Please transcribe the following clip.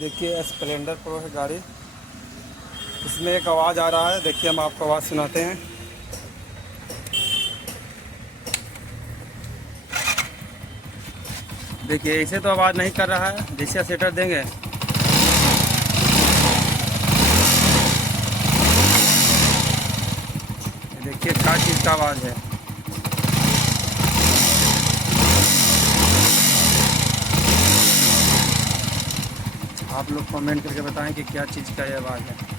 देखिए Splendor pro है गाड़ी। इसमें एक आवाज़ आ रहा है, देखिए हम आपको आवाज़ सुनाते हैं। देखिए ऐसे तो आवाज़ नहीं कर रहा है, जैसे सेटर देंगे देखिए क्या चीज़ का आवाज़ है। आप लोग कमेंट करके बताएं कि क्या चीज़ का ये आवाज़ है।